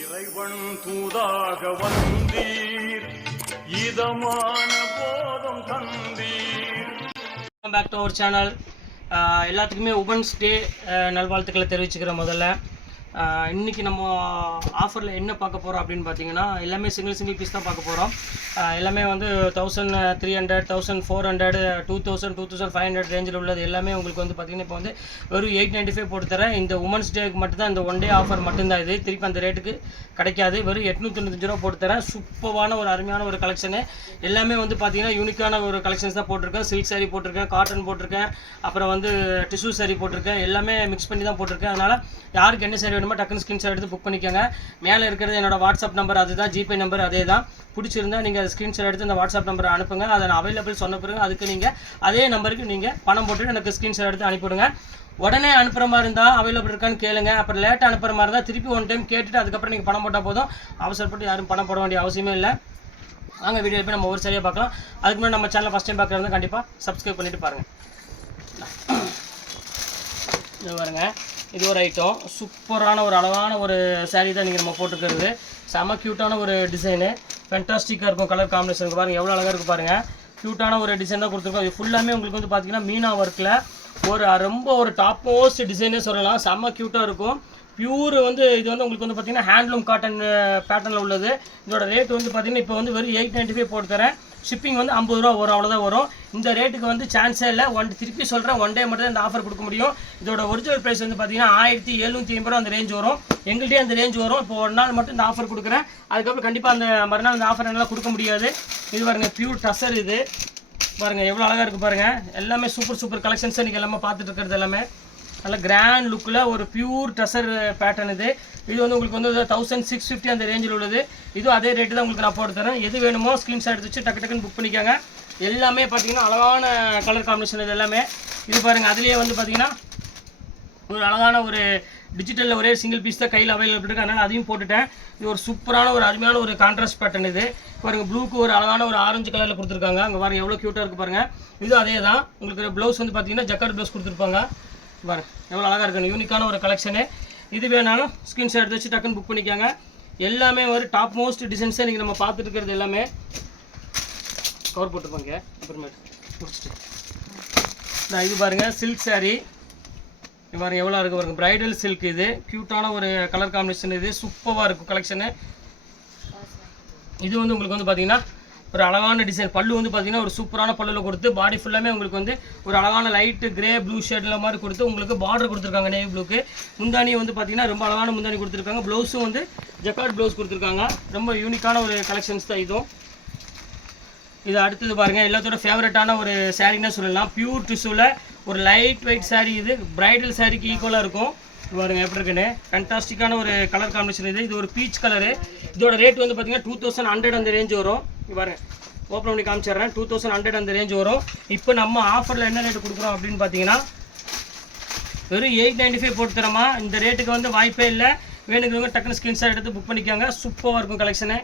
இறைவன் தூதாக வந்தீர். இதமான போதம் தந்தீர். பேக் டு அவர் சேனல் எல்லாத்துக்குமே உமன்ஸ் டே நல்வாழ்த்துக்களை தெரிவிச்சுக்கிறேன் முதல்ல. இன்றைக்கி நம்ம ஆஃபரில் என்ன பார்க்க போகிறோம் அப்படின்னு பார்த்தீங்கன்னா எல்லாமே சிங்கிள் சிங்கிள் பீஸ் தான் பார்க்க போகிறோம் எல்லாமே வந்து thousand three hundred thousand four hundred two thousand two thousand five hundred ரேஞ்சில் உள்ளது எல்லாமே உங்களுக்கு வந்து பார்த்தீங்கன்னா இப்போ வந்து வெறும் எயிட் நைன்ட்டி ஃபைவ் போட்டு தரேன். இந்த உமன்ஸ் டேக்கு மட்டும்தான் இந்த ஒன் டே ஆஃபர் மட்டும்தான் இது. திருப்பி அந்த ரேட்டுக்கு கிடைக்காது. வெறும் எட்நூற்றி தொண்ணூத்தஞ்சு ரூபா போட்டு தரேன். சூப்பரான ஒரு அருமையான ஒரு கலெக்ஷனு எல்லாமே வந்து பார்த்தீங்கன்னா யூனிக்கான ஒரு கலெக்ஷன்ஸ் தான் போட்டிருக்கேன். சில்க் saree போட்டிருக்கேன் காட்டன் போட்டிருக்கேன். அப்புறம் வந்து டிஷ்யூ saree போட்டிருக்கேன். எல்லாமே மிக்ஸ் பண்ணி தான் போட்டிருக்கேன். அதனால் யாருக்கு என்ன சாரி வேணுமோ டக்குன்னு ஸ்க்ரீன்ஷாட் எடுத்து புக் பண்ணிக்கோங்க. மேலே இருக்கிறது என்னோட வாட்ஸ்அப் நம்பர் அதுதான் ஜிபே நம்பர் அதே தான் பிடிச்சிருந்தா நீங்கள் ஸ்க்ரீன்ஷாட் எடுத்து அந்த வாட்ஸ்அப் நம்பரை அனுப்புங்க. அதை நான் அவைலபிள் சொன்ன பிறகு அதுக்கு நீங்கள் அதே நம்பருக்கு நீங்கள் பணம் போட்டுட்டு எனக்கு ஸ்க்ரீன்ஷாட் எடுத்து அனுப்பிவிடுங்க. உடனே அனுப்புகிற மாதிரி இருந்தால் அவைலபிள் இருக்கான்னு கேளுங்க. அப்புறம் லேட்டாக அனுப்புகிற மாதிரி இருந்தால் திருப்பி ஒன் டைம் கேட்டுட்டு அதுக்கப்புறம் நீங்கள் பணம் போட்டால் போதும். அவசரப்பட்டு யாரும் பணம் போட வேண்டிய அவசியமே இல்லை. வாங்க வீடியோ போய் நம்ம ஒரு சரியாக பார்க்கலாம். அதுக்கு முன்னாடி நம்ம சேனலை ஃபஸ்ட் டைம் பார்க்குறது கண்டிப்பாக சப்ஸ்கிரைப் பண்ணிவிட்டு பாருங்கள் இது பாருங்க. இது ஒரு ஐட்டம் சூப்பரான ஒரு அழகான ஒரு சாரீ தான் நீங்கள் நம்ம போட்டுக்கிறது செம க்யூட்டான ஒரு டிசைனு ஃபென்டாஸ்டிக்காக இருக்கும் கலர் காம்பினேஷன் பாருங்கள் எவ்வளோ அழகாக இருக்குது பாருங்கள் க்யூட்டான ஒரு டிசைன் தான் கொடுத்துருக்கோம். இது ஃபுல்லாமே உங்களுக்கு வந்து பார்த்தீங்கன்னா மீனா ஒர்க்கில் ஒரு ரொம்ப ஒரு டாப் மோஸ்ட் டிசைனே சொல்லலாம். செம்ம க்யூட்டாக இருக்கும். பியூர் வந்து இது வந்து உங்களுக்கு வந்து பார்த்தீங்கன்னா ஹேண்ட்லூம் காட்டன் பேட்டர்னில் உள்ளது. இதோட ரேட் வந்து பார்த்தீங்கன்னா இப்போ வந்து வெறும் எயிட் நைன்ட்டி ஃபைவ் போட்டு தரேன். ஷிப்பிங் வந்து ஐம்பது ரூபா வரும் அவ்வளோதான் வரும். இந்த ரேட்டுக்கு வந்து சான்ஸே இல்லை. ஒன் திருப்பி சொல்கிறேன் ஒன் டே மட்டும் தான் இந்த ஆஃபர் கொடுக்க முடியும். இதோட ஒரிஜினல் ப்ரைஸ் வந்து பார்த்தீங்கன்னா ஆயிரத்தி எழுநூற்றி ஐம்பது ரூபா அந்த ரேஞ்ச் வரும். எங்கள்கிட்டயே அந்த ரேஞ்ச் வரும். இப்போ ஒரு நாள் மட்டும் இந்த ஆஃபர் கொடுக்குறேன். அதுக்கப்புறம் கண்டிப்பாக அந்த மறுநாள் இந்த ஆஃபர் என்னால் கொடுக்க முடியாது. இது பாருங்க பியூர் டசர் இது. பாருங்க எவ்வளோ அழகாக இருக்குது பாருங்கள் எல்லாமே சூப்பர் சூப்பர் கலெக்ஷன்ஸ் நீங்கள் எல்லாமே பார்த்துட்டு இருக்கிறது எல்லாமே. நல்ல கிராண்ட் லுக்கில் ஒரு பியூர் டசர் பேட்டர்ன் இது. இது வந்து உங்களுக்கு வந்து தௌசண்ட் சிக்ஸ் ஃபிஃப்டி அந்த ரேஞ்சில் உள்ளது. இதுவும் அதே ரேட்டு தான் உங்களுக்கு நான் போட்டு தரேன். எது வேணுமோ ஸ்க்ரீன்ஷாட் எடுத்து வச்சு டக்கு டக்குன்னு புக் பண்ணிக்கோங்க. எல்லாமே பார்த்தீங்கன்னா அழகான கலர் காம்பினேஷன் இது எல்லாமே. இது பாருங்கள் அதுலேயே வந்து பார்த்தீங்கன்னா ஒரு அழகான ஒரு டிஜிட்டலில் ஒரே சிங்கிள் பீஸ் தான் கையில் அவைலபிள் இருக்குது அதனால் அதையும் போட்டுட்டேன். இது ஒரு சூப்பரான ஒரு அருமையான ஒரு கான்ட்ராஸ்ட் பேட்டர்ன் இது. பாருங்கள் ப்ளூக்கு ஒரு அழகான ஒரு ஆரஞ்சு கலரில் கொடுத்துருக்காங்க. அங்கே பாருங்க எவ்வளோ க்யூட்டாக இருக்குது பாருங்கள் இதுவும் அதே தான். உங்களுக்கு ப்ளவுஸ் வந்து பார்த்தீங்கன்னா ஜக்கார்ட் ப்ளவுஸ் கொடுத்துருப்பாங்க. பாருங்க எவ்வளோ அழகாக இருக்கு. யூனிக்கான ஒரு கலெக்ஷனு இது வேணாலும் ஸ்க்ரீன்ஷாட் எடுத்து வச்சு டக்குன்னு புக் பண்ணிக்காங்க. எல்லாமே ஒரு டாப் மோஸ்ட் டிசைன்ஸை நீங்கள் நம்ம பார்த்துட்டு இருக்கிறது எல்லாமே கவர் போட்டுப்பாங்க அப்புறமேட்டு முடிச்சுட்டு. நான் இது பாருங்கள் சில்க் சாரீ பாருங்க எவ்வளோ இருக்குது பாருங்க. ப்ரைடல் சில்க் இது. க்யூட்டான ஒரு கலர் காம்பினேஷன் இது. சூப்பராக இருக்கும் கலெக்ஷனு இது வந்து உங்களுக்கு வந்து பார்த்தீங்கன்னா ஒரு அழகான டிசைன் பல்லு வந்து பார்த்தீங்கன்னா ஒரு சூப்பரான பல்லுல கொடுத்து பாடி ஃபுல்லாமே உங்களுக்கு வந்து ஒரு அழகான லைட்டு கிரே ப்ளூ ஷேடில் மாதிரி கொடுத்து உங்களுக்கு பார்டர் கொடுத்துருக்காங்க நேவி ப்ளூக்கு முந்தானி வந்து பார்த்தீங்கன்னா ரொம்ப அழகான முந்தானி கொடுத்துருக்காங்க. ப்ளவுஸும் வந்து ஜக்கார்ட் ப்ளவுஸ் கொடுத்துருக்காங்க. ரொம்ப யூனிக்கான ஒரு கலெக்ஷன்ஸ் தான் இதுவும். இது அடுத்தது பாருங்கள் எல்லாத்தோட ஃபேவரட்டான ஒரு சாரீன்னு சொல்லலாம். பியூர் டிஷ்யூவில் ஒரு லைட் வெயிட் saree இது. பிரைடல் சாரீக்கு ஈக்குவலாக இருக்கும். பாருங்க எப்படி இருக்குன்னு? ஃபேண்டாஸ்டிக்கான ஒரு கலர் காம்பினேஷன் இது. இது ஒரு பீச் கலரு இதோட ரேட் வந்து பார்த்தீங்கன்னா டூ தௌசண்ட் ஹண்ட்ரட் அந்த ரேஞ்ச் வரும். பாருங்க. ஓப்பன் பண்ணி காமிச்சிடுறேன். டூ தௌசண்ட் ஹண்ட்ரட் அந்த ரேஞ்ச் வரும். இப்போ நம்ம ஆஃபரில் என்ன ரேட் கொடுக்குறோம் அப்படின்னு பார்த்தீங்கன்னா வெறும் எயிட் நைன்டி ஃபைவ் போட்டு தரமா இந்த ரேட்டுக்கு வந்து வாய்ப்பே இல்லை. வேணுங்கிறவங்க டக்குனு ஸ்க்ரீன்ஷாட் எடுத்து புக் பண்ணிக்கோங்க. சூப்பராக இருக்கும் கலெக்ஷனு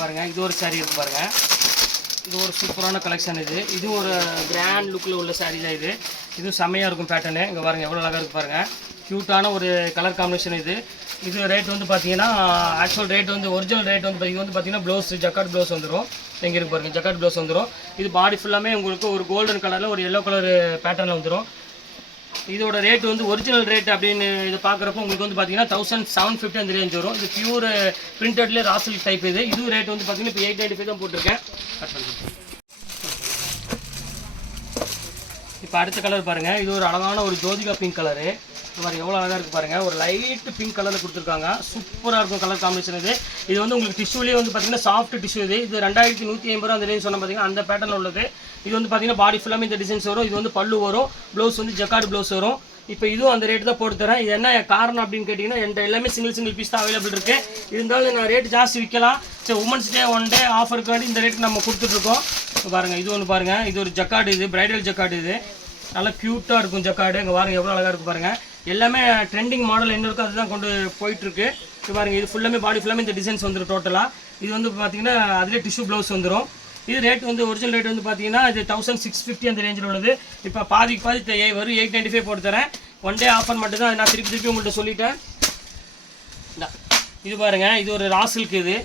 பாருங்கள் இது ஒரு saree இருக்குது பாருங்கள் இது ஒரு சூப்பரான கலெக்ஷன் இது. இது ஒரு கிராண்ட் லுக்கில் உள்ள saree தான் இது. இது செம்மையாக இருக்கும் பேட்டர்னு இங்கே பாருங்கள் எவ்வளோ அழகாக இருக்கு பாருங்கள் க்யூட்டான ஒரு கலர் காம்பினேஷன் இது. இது ரேட் வந்து பார்த்தீங்கன்னா ஆக்சுவல் ரேட் வந்து ஒரிஜினல் ரேட் வந்து இது வந்து பார்த்தீங்கன்னா ப்ளவுஸ் ஜக்கார்ட் ப்ளவுஸ் வந்துடும் எங்கே இருக்கு பாருங்கள் ஜக்கார்ட் ப்ளவுஸ் வந்துடும் இது பாடி ஃபுல்லாமே உங்களுக்கு ஒரு கோல்டன் கலரில் ஒரு எல்லோ கலர் பேட்டர்னில் வந்துடும் இதோட ரேட் வந்து ஒரிஜினல் ரேட் அப்படின்னு இது பார்க்குறப்போ உங்களுக்கு வந்து பார்த்தீங்கன்னா தௌசண்ட் செவன் ஃபிஃப்டி அந்த ரேஞ்ச் வரும். இது பியூர் பிரிண்டட்லேயே ராசல் டைப் இது. இதுவும் ரேட் வந்து பார்த்தீங்கன்னா இப்போ எயிட் நைன்டி தான் போட்டிருக்கேன். இப்போ அடுத்த கலர் பாருங்கள் இது ஒரு அழகான ஒரு ஜோதிகா பிங்க் கலரு பாருங்கள் எவ்வளோ அழகாக இருக்குது பாருங்கள் ஒரு லைட் பிங்க் கலரில் கொடுத்துருக்காங்க. சூப்பராக இருக்கும் கலர் காம்பினேஷன் இது. இது வந்து உங்களுக்கு டிஷ்யூலேயே வந்து பார்த்தீங்கன்னா சாஃப்ட் டிஷ்யூ இது. இது ரெண்டாயிரத்தி நூற்றி ஐம்பது ரூபா அந்த ரேஞ்ச் சொன்ன பார்த்தீங்கன்னா அந்த பேட்டர்ன் உள்ளது. இது வந்து பார்த்திங்கன்னா பாடி ஃபுல்லாமே இந்த டிசைன்ஸ் வரும். இது வந்து பல்லு வரும். ப்ளவுஸ் வந்து ஜக்கார்டு ப்ளவுஸ் வரும். இப்போ இதுவும் அந்த ரேட்டு தான் போட்டு தரேன். இது என்ன காரணம் அப்படின்னு கேட்டிங்கன்னா என்கிட்ட எல்லாமே சிங்கிள் சிங்கிள் பீஸ் தான் அவைலபிள் இருக்குது இருந்தாலும் நான் ரேட் ஜாஸ்தி விற்கலாம் சரி உமன்ஸ் டே ஒன் டே ஆஃபருக்கு வேண்டி இந்த ரேட்டு நம்ம கொடுத்துட்ருக்கோம் பாருங்கள் இது ஒன்று பாருங்கள் இது ஒரு ஜக்கார்டு இது பிரைடல் ஜக்கார்டு இது. நல்லா க்யூட்டாக இருக்கும் ஜக்கார்டு இங்கே பாருங்க எவ்வளோ அழகாக இருக்கும் பாருங்கள் எல்லாமே ட்ரெண்டிங் மாடல் என்ன இருக்கோ அதுதான் கொண்டு போயிட்டுருக்கு. இது பாருங்கள் இது ஃபுல்லாமே பாடி ஃபுல்லாமே இந்த டிசைன்ஸ் வந்துடும் டோட்டலாக இது வந்து பார்த்தீங்கன்னா அதிலே டிஷ்யூ ப்ளவுஸ் வந்துடும் இது ரேட் வந்து ஒரிஜினல் ரேட் வந்து பார்த்தீங்கன்னா இது தௌசண்ட் சிக்ஸ் ஃபிஃப்டி அந்த ரேஞ்சில் உள்ளது. இப்போ பாதிக்கு பாதி வரும் எயிட் நைன்ட்டி ஃபைவ் போட்டு தரேன். ஒன் டே ஆஃபர் மட்டும் தான் நான் திருப்பி திருப்பி உங்கள்கிட்ட சொல்லிட்டேன். இது பாருங்க இது ஒரு ரா சில்க் இது.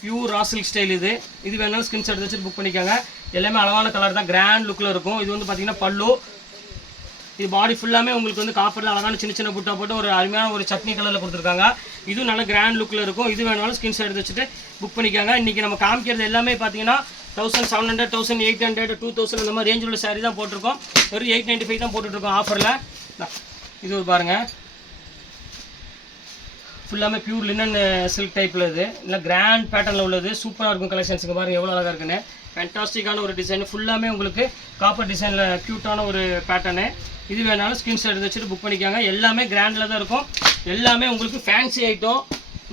பியூர் ரா சில்க் ஸ்டைல் இது. இது வேணாலும் ஸ்கிரீன்ஷாட் எடுத்து வச்சு புக் பண்ணிக்கோங்க. எல்லாமே அழகான கலர் தான். கிராண்ட் லுக்கில் இருக்கும். இது வந்து பார்த்தீங்கன்னா பல்லு. இது பாடி ஃபுல்லாமே உங்களுக்கு வந்து காப்பரில் அழகான சின்ன சின்ன புட்டா போட்டு ஒரு அருமையான ஒரு சட்னி கலரில் கொடுத்துருக்காங்க. இதுவும் நல்ல கிராண்ட் லுக்கில் இருக்கும். இது வேணாலும் ஸ்கிரீன்ஷாட் எடுத்து வச்சுட்டு புக் பண்ணிக்காங்க. இன்றைக்கி நம்ம காமிக்கிறது எல்லாமே பார்த்தீங்கன்னா thousand seven hundred thousand eight hundred two thousand இந்த மாதிரி ரேஞ்சில் உள்ள தான் போட்டிருக்கோம். வெறும் எயிட் நைன்ட்டி ஃபைவ் தான் போட்டுட்ருக்கோம் ஆஃபரில் இது ஒரு பாருங்கள் ஃபுல்லாமே பியூர் லினன் சில்க் டைப்பில் இது. இல்லை கிராண்ட் பேட்டர்னில் உள்ளது. சூப்பராக இருக்கும் கலெக்ஷன்ஸுக்கு பாருங்கள் எவ்வளோ அழகாக இருக்குன்னு. ஃபேண்டாஸ்டிக்கான ஒரு டிசைன் ஃபுல்லாமே உங்களுக்கு காப்பர் டிசைனில் க்யூட்டான ஒரு பேட்டர்னு இது வேணாலும் ஸ்கிரீன்ஷாட் எடுத்து வச்சுட்டு புக் பண்ணிக்காங்க. எல்லாமே கிராண்டில் தான் இருக்கும். எல்லாமே உங்களுக்கு ஃபேன்சி ஐட்டம்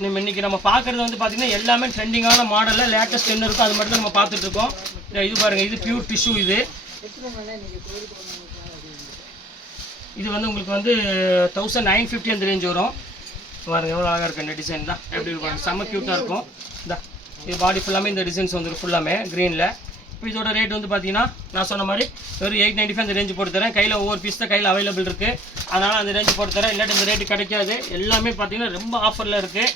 நம்ம இன்னைக்கு நம்ம பார்க்குறது வந்து பார்த்திங்கன்னா எல்லாமே ட்ரெண்டிங்கான மாடலில் லேட்டஸ்ட் என்ன இருக்கோ அது மட்டும் தான் நம்ம பார்த்துட்ருக்கோம் இது பாருங்கள் இது பியூர் டிஷ்யூ இது. இது வந்து உங்களுக்கு வந்து தௌசண்ட் நைன் ஃபிஃப்டி அந்த ரேஞ்ச் வரும். பாருங்கள் எவ்வளோ அழகாக இருக்கு இந்த டிசைன் தான். எப்படி இருக்கும்? செம்ம க்யூட்டாக இருக்கும். இந்த. இது பாடி ஃபுல்லாமே இந்த டிசைன்ஸ் வந்துருக்கு ஃபுல்லாமே க்ரீனில் இப்போ இதோட ரேட் வந்து பார்த்தீங்கன்னா நான் சொன்ன மாதிரி வெறும் எயிட் நைன்ட்டி ஃபைவ் அந்த ரேஞ்சு போட்டு தரேன். கையில் ஒவ்வொரு பீஸ் தான் கையில் அவைலபிள் இருக்குது அதனால் அந்த ரேஞ்சு போட்டு தரேன். இல்லாட்டி இந்த ரேட்டு கிடைக்காது. எல்லாமே பார்த்தீங்கன்னா ரொம்ப ஆஃபரில் இருக்குது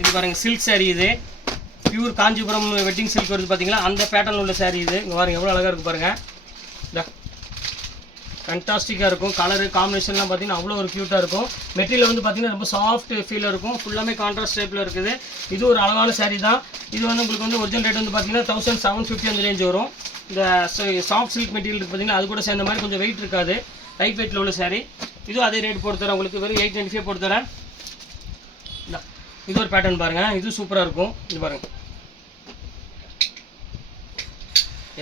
இது பாருங்கள் சில்க் சாரீ இது. பியூர் காஞ்சிபுரம் வெட்டிங் சில்க் வருது பார்த்தீங்களா அந்த பேட்டர்னில் உள்ள சாரீ இது. இங்கே பாருங்கள் எவ்வளோ அழகாக இருக்குது பாருங்கள் இந்த. ஃபண்டாஸ்டிக்காக இருக்கும். கலரு காம்பினேஷன்லாம் பார்த்தீங்கன்னா அவ்வளோ ஒரு க்யூட்டாக இருக்கும். மெட்டீரியல் வந்து பார்த்தீங்கன்னா ரொம்ப சாஃப்ட் ஃபீல் இருக்கும். ஃபுல்லாமே கான்ட்ராஸ்ட் டைப்பில் இருக்குது. இது ஒரு அழகான சாரீ தான். இது வந்து உங்களுக்கு வந்து ஒரிஜினல் ரேட் வந்து பார்த்தீங்கன்னா தௌசண்ட் செவன் ஃபிஃப்டி அந்த ரேஞ்ச் வரும். இந்த சாஃப்ட் சில்க் மெட்டீரியல் பார்த்தீங்கன்னா அது கூட சேர்ந்த மாதிரி கொஞ்சம் வெயிட் இருக்காது. லைட் வெயிட்டில் உள்ள சாரீ இதுவும் அதே ரேட் போட்டு தரேன் உங்களுக்கு வெறும் எயிட் நைன்ட்டி ஃபைவ் போட்டு தரேன் இது ஒரு பேட்டர்ன் பாருங்கள் இது சூப்பராக இருக்கும். இது பாருங்கள்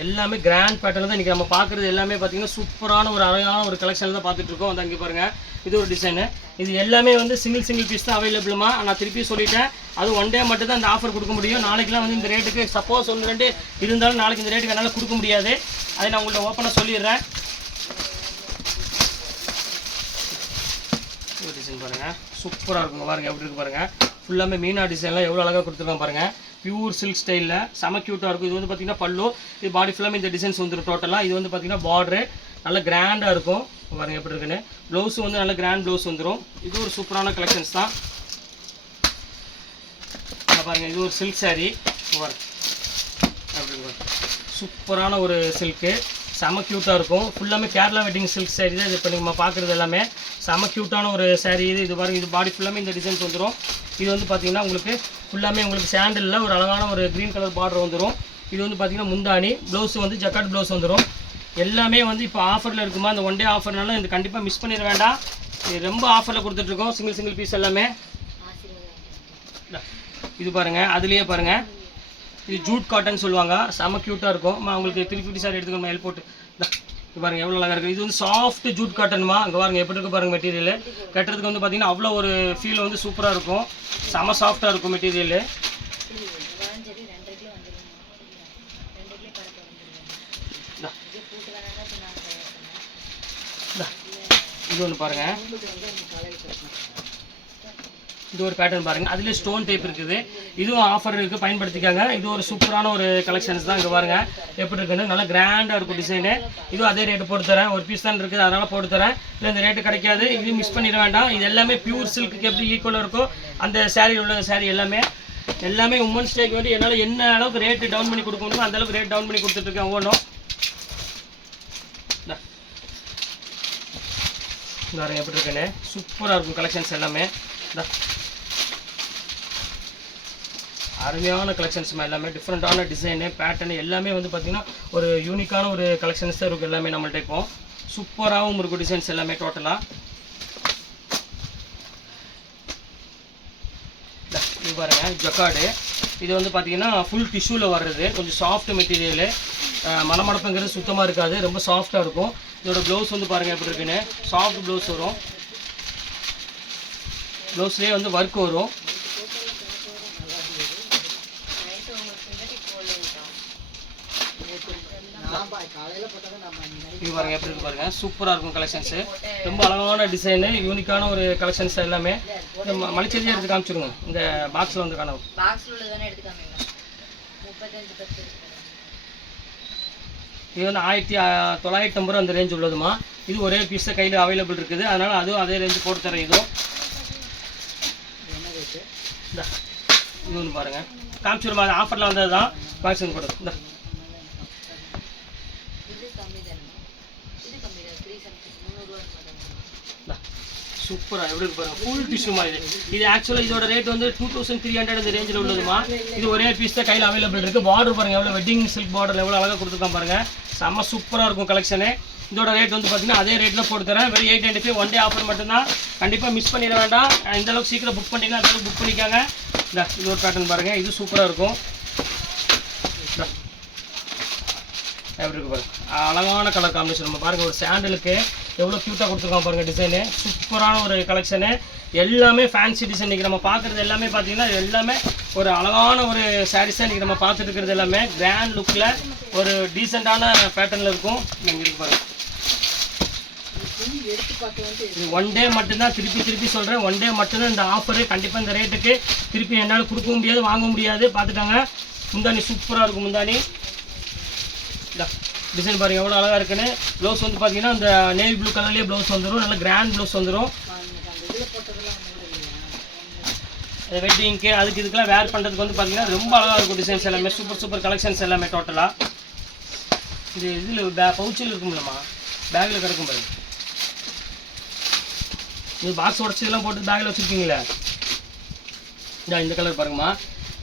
எல்லாமே கிராண்ட் பேட்டர்ல தான் இன்றைக்கி நம்ம பார்க்குறது எல்லாமே பார்த்தீங்கன்னா சூப்பரான ஒரு அழகான ஒரு கலெக்ஷன் தான் பார்த்துட்ருக்கோம் வந்து அங்கே பாருங்கள் இது ஒரு டிசைனு இது எல்லாமே வந்து சிங்கிள் சிங்கிள் பீஸ் தான் அவைலபிளுமா நான் திருப்பி சொல்லிட்டேன். அது ஒன் டே மட்டும் தான் இந்த ஆஃபர் கொடுக்க முடியும். நாளைக்கெலாம் வந்து இந்த ரேட்டுக்கு சப்போஸ் ஒன்று ரெண்டு இருந்தாலும் நாளைக்கு இந்த ரேட்டுக்கு என்னால் கொடுக்க முடியாது. அதை நான் உங்கள்ட்ட ஓப்பனாக சொல்லிடுறேன். ஒரு டிசைன் பாருங்கள் சூப்பராக இருக்குங்க. பாருங்கள் எப்படி இருக்கு பாருங்கள் ஃபுல்லாமே மீனா டிசைன்லாம் எவ்வளோ அழகாக கொடுத்துருக்காங்க பாருங்கள் பியூர் சில்க் ஸ்டைலில் செம க்யூட்டாக இருக்கும். இது வந்து பார்த்திங்கன்னா பல்லு இது பாடி ஃபுல்லாமே இந்த டிசைன்ஸ் வந்துடும் டோட்டலாக இது வந்து பார்த்திங்கன்னா பார்டரு நல்ல கிராண்டாக இருக்கும். பாருங்கள் எப்படி இருக்குன்னு. ப்ளவுஸ் வந்து நல்ல கிராண்ட் ப்ளவுஸ் வந்துடும் இது ஒரு சூப்பரான கலெக்ஷன்ஸ் தான். பாருங்கள் இது ஒரு சில்க் சாரீ பாருங்க. சூப்பரான ஒரு சில்க்கு செம க்யூட்டாக இருக்கும். ஃபுல்லாமே கேரளா வெட்டிங் சில்க் சாரீ தான் இது. இப்போ நம்ம பார்க்குறது எல்லாமே. செம க்யூட்டான ஒரு சாரீ இது. இது பாருங்க இது பாடி ஃபுல்லாமே இந்த டிசைன்ஸ் வந்துடும் இது வந்து பார்த்தீங்கன்னா உங்களுக்கு ஃபுல்லாமே உங்களுக்கு சாண்டலில் ஒரு அழகான ஒரு க்ரீன் கலர் பார்டர் வந்துடும் இது வந்து பார்த்தீங்கன்னா முந்தானி ப்ளவுஸ் வந்து ஜக்காட் ப்ளவுஸ் வந்துடும் எல்லாமே வந்து இப்போ ஆஃபரில் இருக்குமா? இந்த ஒன் டே ஆஃபர்னால இது கண்டிப்பாக மிஸ் பண்ணிட வேண்டாம். இது ரொம்ப ஆஃபரில் கொடுத்துட்ருக்கோம் சிங்கிள் சிங்கிள் பீஸ் எல்லாமே. இது பாருங்கள் அதுலேயே பாருங்கள் இது ஜூட் காட்டன் சொல்லுவாங்க. செம க்யூட்டாக இருக்கும். உங்களுக்கு த்ரீ ஃபிஃப்டி சார் எடுத்துக்கணும் ஹெல்ப் போட்டு. பாருங்க எவ்வளோ அழகாக இருக்குது இது வந்து சாஃப்ட் ஜூட் காட்டன்மா அங்கே பாருங்க எப்படி இருக்கு பாருங்க மெட்டீரியல் கட்டுறதுக்கு வந்து பார்த்தீங்கன்னா அவ்வளோ ஒரு ஃபீல் வந்து சூப்பராக இருக்கும். செம சாஃப்டாக இருக்கும் மெட்டீரியல் இது ஒன்று பாருங்க. இது ஒரு பேட்டர்ன் பாருங்கள் அதுலேயே ஸ்டோன் டைப் இருக்குது. இதுவும் ஆஃபர் இருக்குது பயன்படுத்திக்காங்க. இது ஒரு சூப்பரான ஒரு கலெக்ஷன்ஸ் தான் இங்கே பாருங்கள் எப்படி இருக்குன்னு நல்லா கிராண்டாக இருக்கும் டிசைனு இதுவும் அதே ரேட்டு போட்டு தரேன். ஒரு பீஸ் தான் இருக்குது. அதனால் போட்டு தரேன். இல்லை இந்த ரேட்டு கிடைக்காது. இது மிஸ் பண்ணிட வேண்டாம். இது எல்லாமே பியூர் சில்க்கு எப்படி ஈக்குவலாக இருக்கோ அந்த சேரீ உள்ள சேரீ எல்லாமே எல்லாமே உமன்ஸ் டேக்கு வந்து என்னால் என்ன அளவுக்கு ரேட்டு டவுன் பண்ணி கொடுக்க முடியுமோ அந்த அளவுக்கு ரேட் டவுன் பண்ணி கொடுத்துட்ருக்கேன் ஒவ்வொன்றும். பாருங்க எப்படி இருக்குன்னு. சூப்பராக இருக்கும் கலெக்ஷன்ஸ் எல்லாமே. இந்தா. அருமையான கலெக்ஷன்ஸ்மா எல்லாமே. டிஃப்ரெண்ட்டான டிசைனு பேட்டர்னு எல்லாமே வந்து பார்த்திங்கன்னா ஒரு யூனிக்கான ஒரு கலெக்ஷன்ஸ் தான் இருக்கும் எல்லாமே நம்மள்ட்ட இப்போ. சூப்பராகவும் இருக்கும் டிசைன்ஸ் எல்லாமே டோட்டலாக இது பாருங்க ஜக்காடு இது வந்து பார்த்தீங்கன்னா ஃபுல் டிஷ்யூவில் வர்றது. கொஞ்சம் சாஃப்ட் மெட்டீரியலு மணமடப்புங்கிறது சுத்தமாக இருக்காது. ரொம்ப சாஃப்டாக இருக்கும். இதோட ப்ளவுஸ் வந்து பாருங்கள் எப்படி இருக்குன்னு. சாஃப்ட் ப்ளவுஸ் வரும். ப்ளவுஸ்லேயே வந்து ஒர்க் வரும். பாருங்க எப்படி இருக்கு பாருங்க. சூப்பராக இருக்கும் கலெக்ஷன்ஸு ரொம்ப அழகான டிசைனு யூனிக்கான ஒரு கலெக்ஷன்ஸ் எல்லாமே. இந்த மலிச்சதியாக எடுத்து காமிச்சிருங்க. இந்த பாக்ஸில் வந்து காணும். இது வந்து ஆயிரத்தி தொள்ளாயிரத்தி ஐம்பது ரூபா அந்த ரேஞ்ச் உள்ளதுமா. இது ஒரே பீஸ் கையில் அவைலபிள் இருக்குது. அதனால் அதுவும் அதே ரேஞ்சு போட்டு தரேன் இதுவும் இது ஒன்று பாருங்கள் காமிச்சிருமா? அது ஆஃபரில் வந்தது தான் மேக்ஸிமம் கொடுது இந்த. சூப்பராக எப்படி இருக்கு பாருங்க ஃபுல் டிஷ்யூமா இது. இது ஆக்சுவலாக இதோட ரேட் வந்து டூ தௌசண்ட் த்ரீ ஹண்ட்ரட் அந்த ரேஞ்சில் உள்ளதுமா. இது ஒரே பீஸ் தான் கையில் அவைலபிள் இருக்குது பார்டர் பாருங்கள் எவ்வளோ வெட்டிங் சில்க் பார்டர் எவ்வளோ அழகாக கொடுத்துருக்கான் பாருங்க. செம்ம சூப்பராக இருக்கும் கலெக்ஷனு இதோட ரேட் வந்து பார்த்தீங்கன்னா அதே ரேட்டில் போட்டு தரேன். வெறும் eight twenty five one day offer மட்டும்தான். கண்டிப்பாக மிஸ் பண்ணிட வேண்டாம். இந்த அளவுக்கு சீக்கிரம் புக் பண்ணிங்கன்னா அந்த அளவுக்கு புக் பண்ணிக்காங்க. இந்த இது ஒரு பேட்டர்ன் பாருங்கள் இது சூப்பராக இருக்கும் இந்தா. எப்படி இருக்கு பாருங்க அழகான கலர் காம்பினேஷன் நம்ம பாருங்க ஒரு சாண்டலுக்கு எவ்வளோ க்யூட்டாக கொடுத்துருக்கோம் பாருங்க டிசைனு சூப்பரான ஒரு கலெக்ஷனு எல்லாமே ஃபேன்சி டிசைன் இன்றைக்கி நம்ம பார்க்குறது எல்லாமே பார்த்தீங்கன்னா எல்லாமே ஒரு அழகான ஒரு சாரீஸாக இன்றைக்கி நம்ம பார்த்துட்டு இருக்கிறது எல்லாமே. கிராண்ட் லுக்கில் ஒரு டீசெண்டான பேட்டர்னில் இருக்கும். நீங்கள் இருக்கு பாருங்க. ஒன் டே மட்டும்தான் திருப்பி திருப்பி சொல்கிறேன் ஒன் டே மட்டும்தான் இந்த ஆஃபரு கண்டிப்பாக இந்த ரேட்டுக்கு திருப்பி என்னால் கொடுக்க முடியாது வாங்க முடியாது. பார்த்துட்டாங்க முந்தானி சூப்பராக இருக்கும் முந்தானி இந்த டிசைன் பாருங்க எவ்வளோ அழகாக இருக்குன்னு. ப்ளவுஸ் வந்து பார்த்தீங்கன்னா அந்த நேவி ப்ளூ கலர்லேயே ப்ளவுஸ் வந்துடும் நல்ல கிராண்ட் ப்ளவுஸ் வந்துடும் வெட்டிங்க்கு அதுக்கு இதுக்கெல்லாம் வேர் பண்ணுறதுக்கு வந்து பார்த்தீங்கன்னா ரொம்ப அழகாக இருக்கும் டிசைன்ஸ் எல்லாமே. சூப்பர் சூப்பர் கலெக்ஷன்ஸ் எல்லாமே டோட்டலாக இது இதில் பே பவுச்சில் இருக்கும்லம்மா. பேக்கில் கிடக்கும் பாருங்க. இது பாக்ஸ் உடச்சதெல்லாம் போட்டு பேக்கில் வச்சுருக்கீங்களே? இந்த இந்த கலர் பாருங்கம்மா.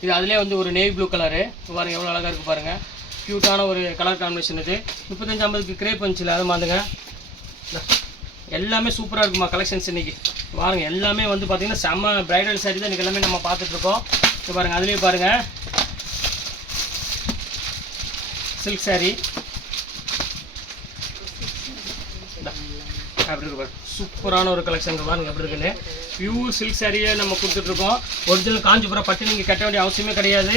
இது அதிலே வந்து ஒரு நேவி ப்ளூ கலரு பாருங்கள் எவ்வளோ அழகாக இருக்குது பாருங்கள் க்யூட்டான ஒரு கலர் காம்பினேஷன் இது. முப்பத்தஞ்சு ஐம்பதுக்கு கிரே பஞ்சில் அதை மாந்துங்க. எல்லாமே சூப்பராக இருக்குமா கலெக்ஷன்ஸ் இன்றைக்கி பாருங்கள் எல்லாமே வந்து பார்த்தீங்கன்னா செம்ம ப்ரைடல் சாரி தான் இன்றைக்கி எல்லாமே நம்ம பார்த்துட்ருக்கோம் இப்போ பாருங்கள் அதுலேயே பாருங்கள் சில்க் சாரி அப்படி இருக்கு பாருங்க. சூப்பரான ஒரு கலெக்ஷன் பாருங்க எப்படி இருக்குன்னு. பியூர் சில்க் சாரியே நம்ம கொடுத்துட்ருக்கோம். ஒரிஜினல் காஞ்சிபுரம் பட்டு நீங்கள் கட்ட வேண்டிய அவசியமே கிடையாது.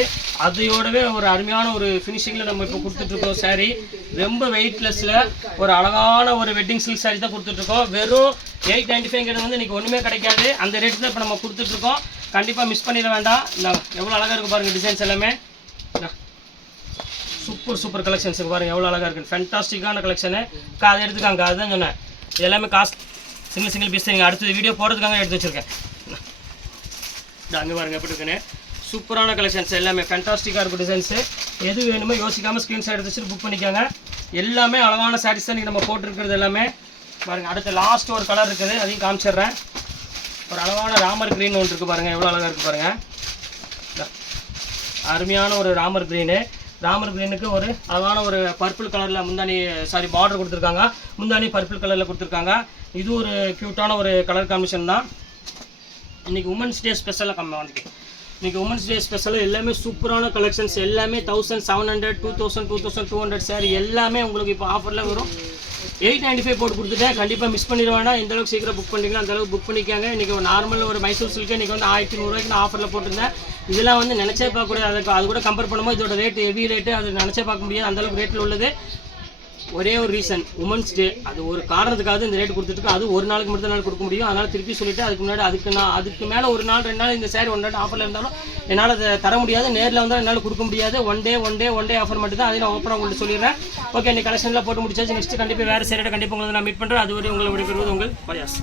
அதையோடவே ஒரு அருமையான ஒரு ஃபினிஷிங்கில் நம்ம இப்போ கொடுத்துட்ருக்கோம் சாரி ரொம்ப வெயிட்லெஸ்ஸில் ஒரு அழகான ஒரு வெட்டிங் சில்க் சாரி தான் கொடுத்துட்ருக்கோம். வெறும் எயிட் நைன்டி ஃபைவ்ங்கிறது வந்து இன்றைக்கி ஒன்றுமே கிடைக்காது. அந்த ரேட்டு தான் இப்போ நம்ம கொடுத்துட்ருக்கோம். கண்டிப்பாக மிஸ் பண்ணிட வேண்டாம். இந்த எவ்வளோ அழகாக இருக்குது பாருங்கள் டிசைன்ஸ் எல்லாமே. சூப்பர் சூப்பர் கலெக்ஷன்ஸுக்கு பாருங்கள் எவ்வளோ அழகாக இருக்குது ஃபென்டாஸ்டிக்கான கலெக்ஷனு அதை எடுத்துக்காங்க. அதுதான் சொன்னேன். எல்லாமே காஸ்ட் சிங்கிள் சிங்கிள் பீஸ் நீங்கள் அடுத்தது வீடியோ போடுறதுக்காக எடுத்து வச்சுருக்கேன். அங்கே பாருங்கள் எப்படி இருக்குன்னு. சூப்பரான கலெக்ஷன்ஸ் எல்லாமே ஃபேண்டாஸ்டிக்காக இருக்கும் டிசைன்ஸு எது வேணுமோ யோசிக்காமல் ஸ்க்ரீன்ஷாட் எடுத்து வச்சுட்டு புக் பண்ணிக்கோங்க. எல்லாமே அழகான சாரீஸ் தான் நம்ம போட்டிருக்கிறது எல்லாமே. பாருங்கள் அடுத்து லாஸ்ட் ஒரு கலர் இருக்குது அதையும் காமிச்சிடுறேன். ஒரு அழகான ராமர் க்ரீன் ஒன்று இருக்குது பாருங்கள் எவ்வளோ அழகாக இருக்குது பாருங்கள் அருமையான ஒரு ராமர் க்ரீனு ராமர் க்ரீனுக்கு ஒரு அழகான ஒரு பர்பிள் கலரில் முந்தானி சாரி பார்டர் கொடுத்துருக்காங்க. முந்தானி பர்பிள் கலரில் கொடுத்துருக்காங்க. இது ஒரு க்யூட்டான ஒரு கலர் காம்பினேஷன் தான். இன்றைக்கி உமன்ஸ் டே ஸ்பெஷலாக கம்மி வந்து இன்றைக்கி உமன்ஸ் டே ஸ்பெஷலாக எல்லாமே சூப்பரான கலெக்ஷன்ஸ் எல்லாமே thousand seven hundred two thousand two thousand two hundred sari எல்லாமே உங்களுக்கு இப்போ ஆஃபரில் வரும். எயிட் நைன்டி ஃபைவ் போட்டு கொடுத்துட்டேன். கண்டிப்பாக மிஸ் பண்ணிட எந்த அளவுக்கு சீக்கிரம் புக் பண்ணிக்கலாம் அந்த அளவுக்கு புக் பண்ணிக்காங்க. இன்றைக்கி நார்மல் ஒரு மைசூர் சில்க்கு இன்றைக்கி வந்து ஆயிரத்தி நூறுரூவாய்க்கு நான் ஆஃபரில் போட்டிருந்தேன். இதெல்லாம் வந்து நினச்சே பார்க்கக்கூடாது. அதுக்கு அது கூட கம்பேர் பண்ணும்போது இதோட ரேட் ஹெவி ரேட்டு அது நினச்சே பார்க்க முடியாது. அந்த அளவுக்கு ரேட்டில் உள்ளது. ஒரே ஒரு ரீசன் உமன்ஸ் டே அது ஒரு காரணத்துக்காக இந்த ரேட் கொடுத்துட்டு அது ஒரு நாளுக்கு மட்டும் நாள் கொடுக்க முடியும். அதனால் திருப்பி சொல்லிட்டு அதுக்கு முன்னாடி அதுக்கு நான் அதுக்கு மேலே ஒரு நாள் ரெண்டு நாள் இந்த சேரீ ஒன் நாள் ஆஃபரில் இருந்தாலும் என்னால் அதை தர முடியாது. நேரில் வந்தால் என்னால் கொடுக்க முடியாது. One day one day one day offer மட்டும் தான் அதை நான் ஓப்பனாக உங்களுக்கு சொல்லிடுறேன். ஓகே இன்னைக்கு கலெக்ஷனில் போட்டு முடிச்சாச்சு. நெக்ஸ்ட் கண்டிப்பாக வேறு சேரோட கண்டிப்பாக உங்களை நான் மீட் பண்ணுறேன் அது வரை உங்களை விடைபெறுவது உங்கள் பயாஸ்